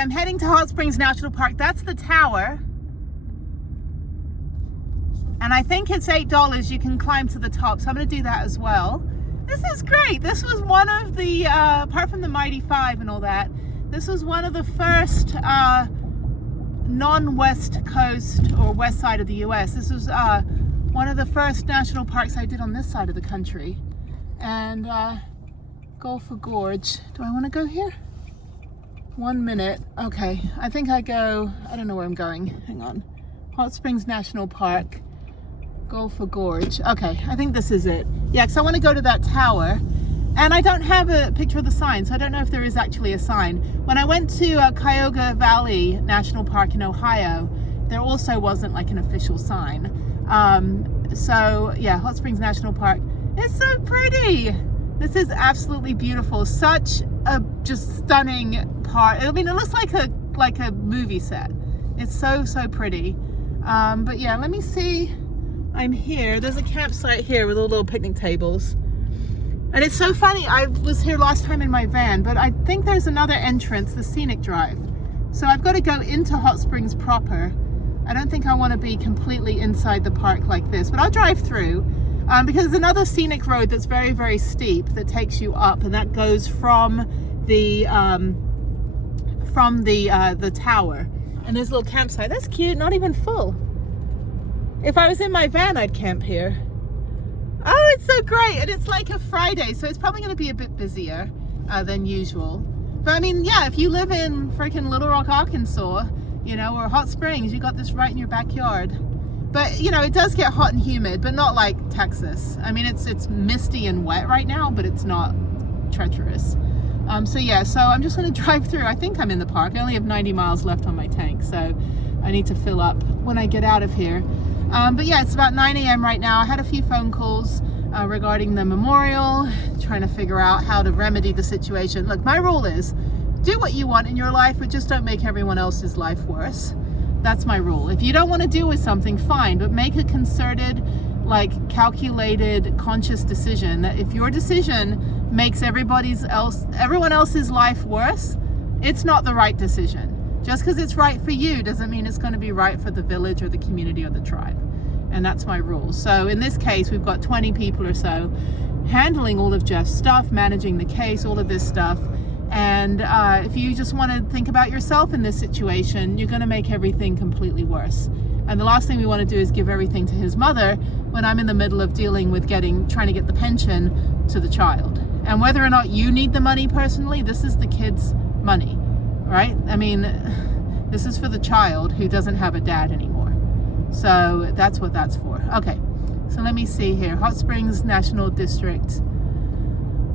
I'm heading to Hot Springs National Park. That's the tower. And I think it's $8. You can climb to the top. So I'm going to do that as well. This is great. This was one of the, apart from the Mighty Five and all that, this was one of the first non-West Coast or west side of the US. This was one of the first national parks I did on this side of the country. And Gopher Gorge. Do I want to go here? 1 minute. Okay, I think I go, I don't know where I'm going. Hang on. Hot Springs National Park. Gopher Gorge. Okay, I think this is it. Yeah, because I want to go to that tower. And I don't have a picture of the sign, so I don't know if there is actually a sign. When I went to Cuyahoga Valley National Park in Ohio, there also wasn't like an official sign. So yeah, Hot Springs National Park. It's so pretty. This is absolutely beautiful. Such a just stunning park. I mean, it looks like a movie set. It's so pretty. But yeah, let me see. I'm here. There's a campsite here with all little picnic tables. And it's so funny. I was here last time in my van, but I think there's another entrance, the Scenic Drive. So I've got to go into Hot Springs proper. I don't think I want to be completely inside the park like this, but I'll drive through because there's another scenic road that's very steep that takes you up, and that goes from the tower. And there's a little campsite. That's cute. Not even full. If I was in my van, I'd camp here. Oh, it's so great. And it's like a Friday, so it's probably going to be a bit busier than usual. But I mean, yeah, if you live in freaking Little Rock, Arkansas, you know, or Hot Springs, you got this right in your backyard. But, you know, it does get hot and humid, but not like Texas. I mean, it's misty and wet right now, but it's not treacherous. So yeah, so I'm just going to drive through. I think I'm in the park. I only have 90 miles left on my tank, so I need to fill up when I get out of here. But yeah, it's about 9 a.m. right now. I had a few phone calls regarding the memorial, trying to figure out how to remedy the situation. Look, my rule is do what you want in your life, but just don't make everyone else's life worse. That's my rule. If you don't want to deal with something, fine, but make a concerted, like calculated, conscious decision that if your decision makes everyone else's life worse, it's not the right decision. Just because it's right for you doesn't mean it's going to be right for the village or the community or the tribe. And that's my rule. So in this case, we've got 20 people or so handling all of Jeff's stuff, managing the case, all of this stuff. And if you just want to think about yourself in this situation, you're going to make everything completely worse. And the last thing we want to do is give everything to his mother when I'm in the middle of dealing with trying to get the pension to the child. And whether or not you need the money personally, this is the kid's money. Right? I mean, this is for the child who doesn't have a dad anymore. So that's what that's for. Okay, so let me see here. Hot Springs National District,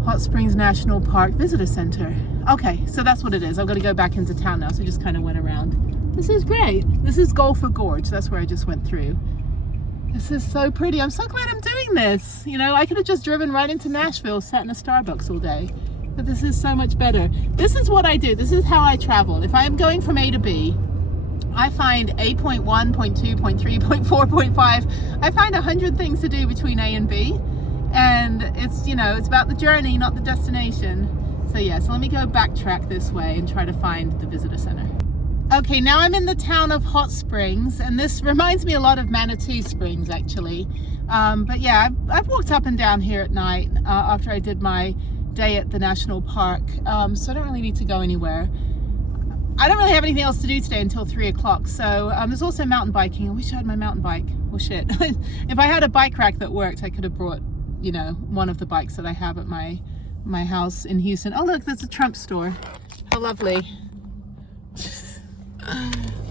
Hot Springs National Park Visitor Center. Okay, so that's what it is. I'm going to go back into town now, so I just kind of went around. This is great. This is Gopher Gorge. That's where I just went through. This is so pretty. I'm so glad I'm doing this. You know, I could have just driven right into Nashville, sat in a Starbucks all day. But this is so much better. This is what I do. This is how I travel. If I am going from A to B, I find A, point 1, point 2, point 3, point 4, point 5. I find 100 things to do between A and B. And it's, you know, it's about the journey, not the destination. So yeah, so let me go backtrack this way and try to find the visitor center. Okay, now I'm in the town of Hot Springs, and this reminds me a lot of Manitou Springs, actually. But yeah, I've walked up and down here at night after I did my day at the national park, so I don't really need to go anywhere. I don't really have anything else to do today until 3 o'clock, so there's also mountain biking. I wish I had my mountain bike. Well, shit. If I had a bike rack that worked, I could have brought, you know, one of the bikes that I have at my house in Houston. Oh look, there's a Trump store. How lovely.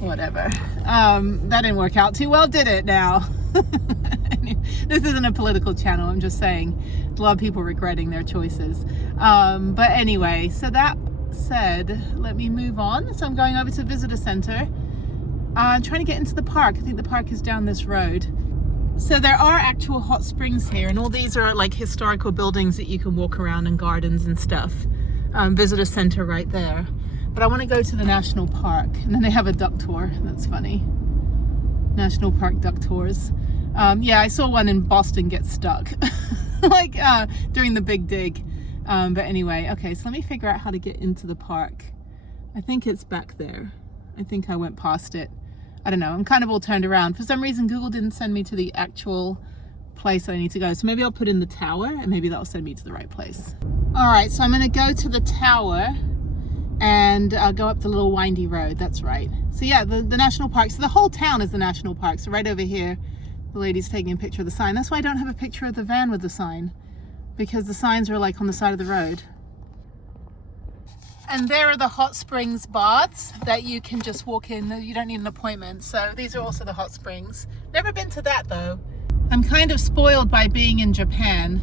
Whatever. That didn't work out too well, did it now? This isn't a political channel, I'm just saying a lot of people regretting their choices. But anyway, so that said, let me move on. So I'm going over to the visitor center. I'm trying to get into the park. I think the park is down this road. So there are actual hot springs here, and all these are like historical buildings that you can walk around, and gardens and stuff. Visitor center right there. But I want to go to the national park, and then they have a duck tour. That's funny. National Park duck tours. Yeah, I saw one in Boston get stuck like during the big dig. But anyway, okay, so let me figure out how to get into the park. I think it's back there. I think I went past it. I don't know, I'm kind of all turned around. For some reason, Google didn't send me to the actual place I need to go. So maybe I'll put in the tower and maybe that'll send me to the right place. All right, so I'm gonna go to the tower and go up the little windy road. That's right. So yeah, the national park. So the whole town is the national park. So right over here, the lady's taking a picture of the sign. That's why I don't have a picture of the van with the sign, because the signs are like on the side of the road. And there are the hot springs baths that you can just walk in. You don't need an appointment. So these are also the hot springs. Never been to that though. I'm kind of spoiled by being in Japan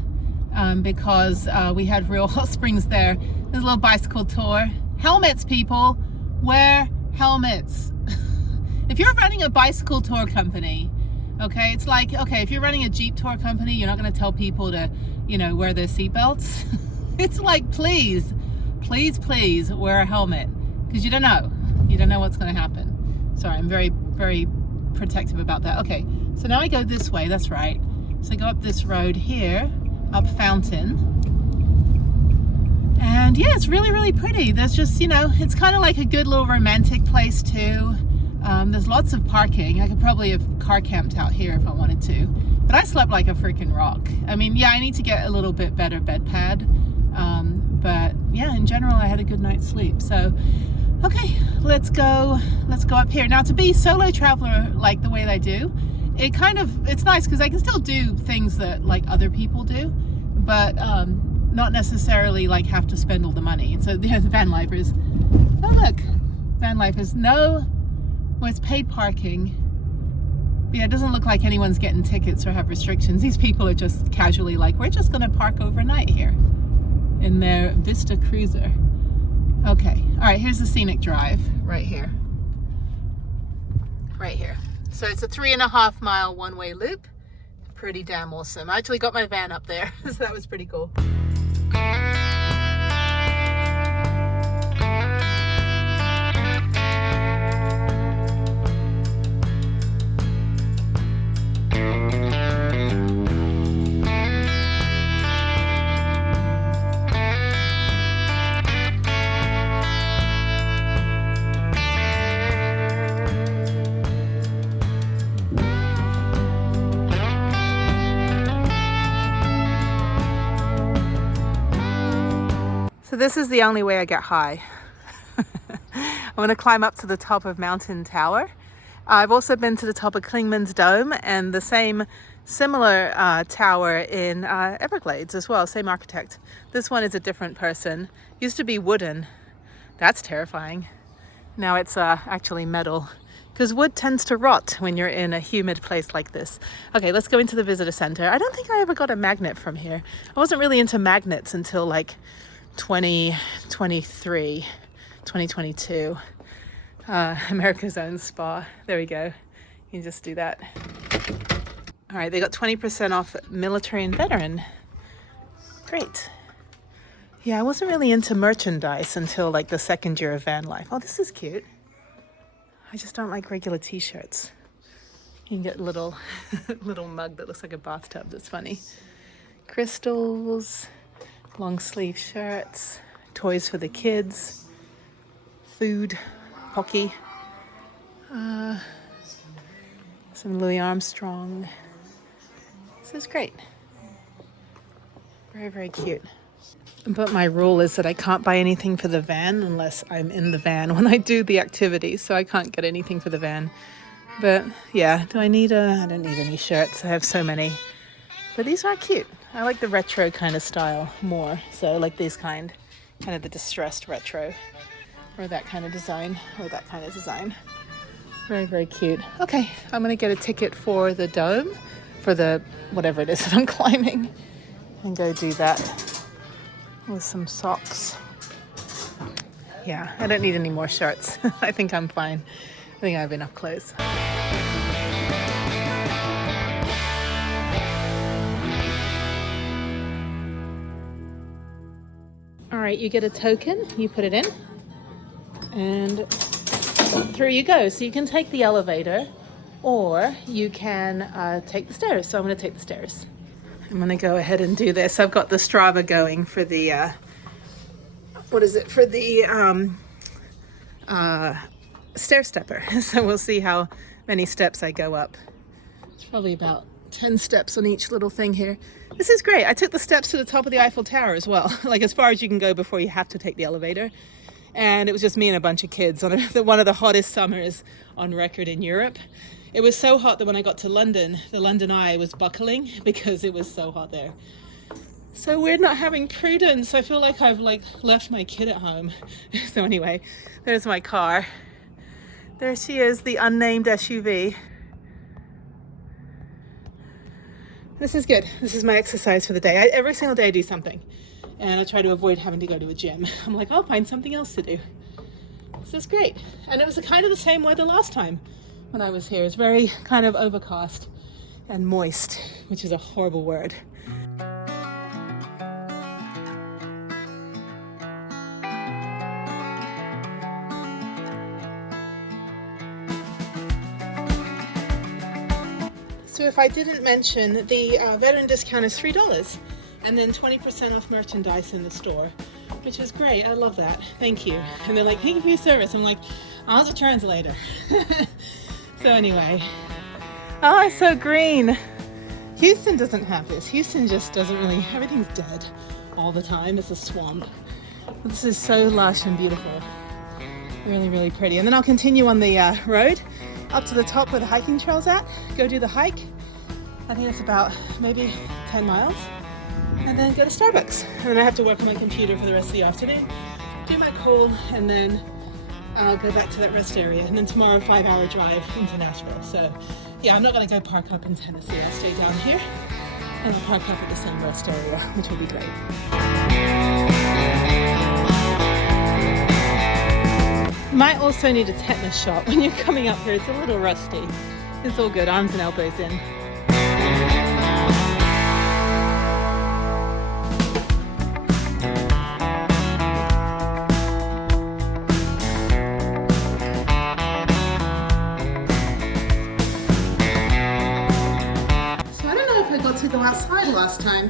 because we had real hot springs there. There's a little bicycle tour. Helmets, people, wear helmets. If you're running a bicycle tour company, okay, it's like, okay, if you're running a Jeep tour company, you're not going to tell people to, you know, wear their seatbelts. It's like, please wear a helmet, because you don't know what's going to happen. Sorry, I'm very, very protective about that. Okay, so now I go this way. That's right. So I go up this road here, up Fountain, and yeah, it's really, really pretty. There's just, you know, it's kind of like a good little romantic place too. There's lots of parking. I could probably have car camped out here if I wanted to, but I slept like a freaking rock. I mean, yeah, I need to get a little bit better bed pad, but yeah, in general, I had a good night's sleep. So, okay, let's go up here. Now, to be solo traveler like the way that I do, it's nice because I can still do things that like other people do, but not necessarily like have to spend all the money. And so the van life is, oh look, van life is well, it's paid parking. But yeah, it doesn't look like anyone's getting tickets or have restrictions. These people are just casually like, we're just gonna park overnight here in their Vista Cruiser. Okay, all right, here's the scenic drive right here. Right here. So it's a 3.5 mile one-way loop. Pretty damn awesome. I actually got my van up there, so that was pretty cool. So this is the only way I get high. I'm going to climb up to the top of Mountain Tower. I've also been to the top of Klingman's Dome and the similar tower in Everglades as well, same architect. This one is a different person. Used to be wooden. That's terrifying. Now it's actually metal, because wood tends to rot when you're in a humid place like this. Okay, let's go into the visitor center. I don't think I ever got a magnet from here. I wasn't really into magnets until like 2023, 2022. America's Own Spa. There we go. You can just do that. All right, they got 20% off military and veteran. Great. Yeah, I wasn't really into merchandise until like the second year of van life. Oh, this is cute. I just don't like regular t-shirts. You can get a little mug that looks like a bathtub. That's funny. Crystals, long sleeve shirts, toys for the kids, food, Pocky, some Louis Armstrong. This is great. Very, very cute. But my rule is that I can't buy anything for the van unless I'm in the van when I do the activity, so I can't get anything for the van. But yeah, I don't need any shirts. I have so many. But these are cute. I like the retro kind of style more. So like these kind of the distressed retro, or that kind of design, or that kind of design. Very, very cute. Okay, I'm gonna get a ticket for the dome, for the whatever it is that I'm climbing, and go do that with some socks. Yeah, I don't need any more shirts. I think I'm fine. I think I have enough clothes. All right, you get a token, you put it in, and through you go. So you can take the elevator, or you can take the stairs. So I'm gonna take the stairs. I'm gonna go ahead and do this. I've got the Strava going for the, what is it, for the stair stepper. So we'll see how many steps I go up. It's probably about 10 steps on each little thing here. This is great. I took the steps to the top of the Eiffel Tower as well, like as far as you can go before you have to take the elevator. And it was just me and a bunch of kids on one of the hottest summers on record in Europe. It was so hot that when I got to London, the London Eye was buckling because it was so hot there. So weird not having Prudence. I feel like I've left my kid at home. So anyway, there's my car. There she is, the unnamed SUV. This is good. This is my exercise for the day. Every single day I do something. And I try to avoid having to go to a gym. I'm like, I'll find something else to do. This is great. And it was kind of the same weather last time when I was here. It's very kind of overcast and moist, which is a horrible word. So if I didn't mention, the veteran discount is $3 and then 20% off merchandise in the store, which is great. I love that. Thank you. And they're like, thank you for your service. I'm like, I'll just translator. So anyway, oh, it's so green. Houston doesn't have this. Houston just doesn't really, everything's dead all the time. It's a swamp. This is so lush and beautiful. Really, really pretty. And then I'll continue on the road up to the top where the hiking trail's at, go do the hike. I think it's about maybe 10 miles. And then go to Starbucks. And then I have to work on my computer for the rest of the afternoon, do my call, and then I'll go back to that rest area. And then tomorrow, 5-hour drive into Nashville. So yeah, I'm not gonna go park up in Tennessee. I'll stay down here and I'll park up at the same rest area, which will be great. Might also need a tetanus shot when you're coming up here. It's a little rusty. It's all good, arms and elbows in. So I don't know if I got to go outside last time.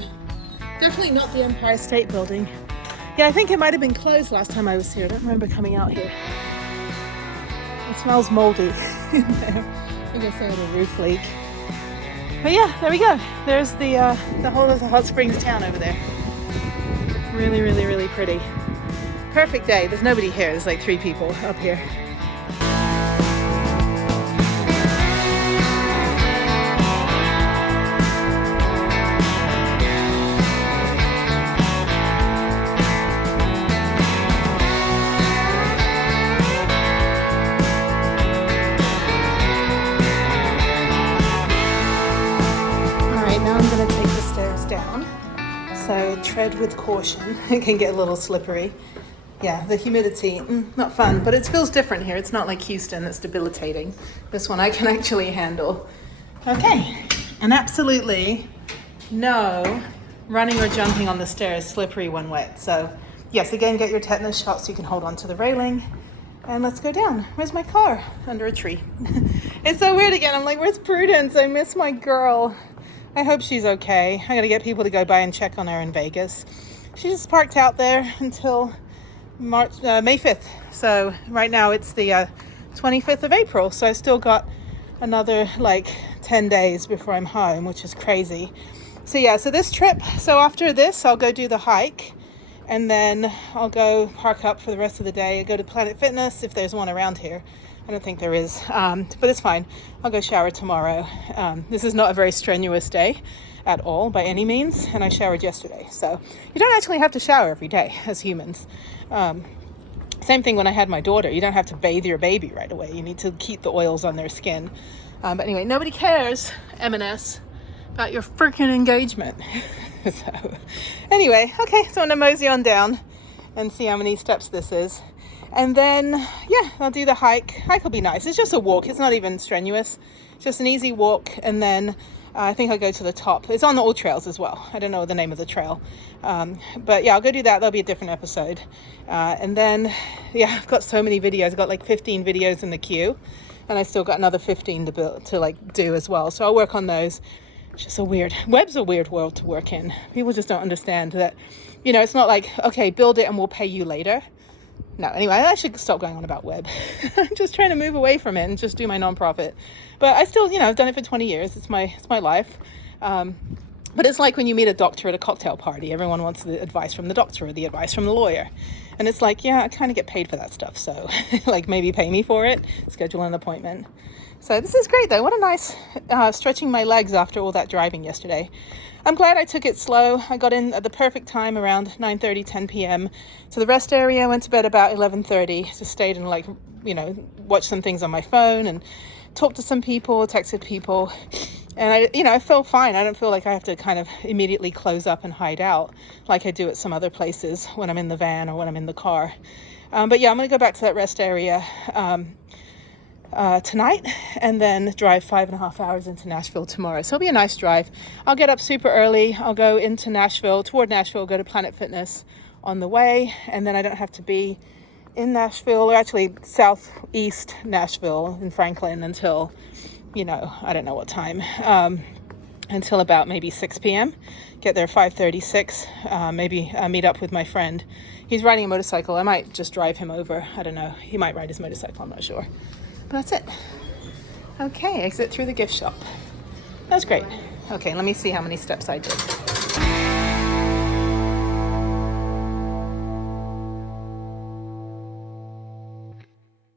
Definitely not the Empire State Building. Yeah, I think it might have been closed last time I was here. I don't remember coming out here. It smells moldy in there. I guess I had a roof leak. But yeah, there we go. There's the whole of the hot springs town over there. Really, really, really pretty. Perfect day. There's nobody here. There's like 3 people up here. So tread with caution. It can get a little slippery. Yeah, the humidity, not fun, but it feels different here. It's not like Houston that's debilitating. This one I can actually handle. Okay, and absolutely no running or jumping on the stairs, slippery when wet. So yes, again, get your tetanus shot so you can hold on to the railing. And let's go down. Where's my car? Under a tree. It's so weird again. I'm like, where's Prudence? I miss my girl. I hope she's okay. I gotta get people to go by and check on her in Vegas. She's just parked out there until May 5th. So right now it's the 25th of April. So I still got another like 10 days before I'm home, which is crazy. So yeah, so this trip, so after this, I'll go do the hike and then I'll go park up for the rest of the day. I'll go to Planet Fitness if there's one around here. I don't think there is, but it's fine. I'll go shower tomorrow. This is not a very strenuous day at all by any means, and I showered yesterday. So you don't actually have to shower every day as humans. Same thing when I had my daughter. You don't have to bathe your baby right away. You need to keep the oils on their skin. But anyway, nobody cares, M&S, about your freaking engagement. So anyway, okay, so I'm gonna mosey on down and see how many steps this is. And then, yeah, I'll do the hike. Hike will be nice. It's just a walk. It's not even strenuous. It's just an easy walk. And then I think I'll go to the top. It's on the All Trails as well. I don't know the name of the trail. But yeah, I'll go do that. That'll be a different episode. And then, yeah, I've got so many videos. I've got like 15 videos in the queue. And I still got another 15 to do as well. So I'll work on those. It's just web's a weird world to work in. People just don't understand that, you know, it's not like, okay, build it and we'll pay you later. No, anyway, I should stop going on about web. I'm just trying to move away from it and just do my nonprofit. But I still, I've done it for 20 years. It's my life. But it's like when you meet a doctor at a cocktail party. Everyone wants the advice from the doctor or the advice from the lawyer. And it's like, yeah, I kind of get paid for that stuff. So like maybe pay me for it, schedule an appointment. So this is great though. What a nice stretching my legs after all that driving yesterday. I'm glad I took it slow. I got in at the perfect time around 9:30, 10 p.m. to the rest area. Went to bed about 11:30. Just stayed and watched some things on my phone and talked to some people, texted people. And I feel fine. I don't feel like I have to kind of immediately close up and hide out like I do at some other places when I'm in the van or when I'm in the car. But yeah, I'm going to go back to that rest area tonight and then drive 5.5 hours into Nashville tomorrow. So it'll be a nice drive. I'll get up super early. I'll go toward Nashville, go to Planet Fitness on the way. And then I don't have to be in Nashville, or actually southeast Nashville in Franklin until, I don't know what time, until about maybe 6 p.m. Get there 5:36, maybe meet up with my friend. He's riding a motorcycle. I might just drive him over. I don't know. He might ride his motorcycle. I'm not sure. But that's it. Okay, exit through the gift shop. That was great. Okay, let me see how many steps I did.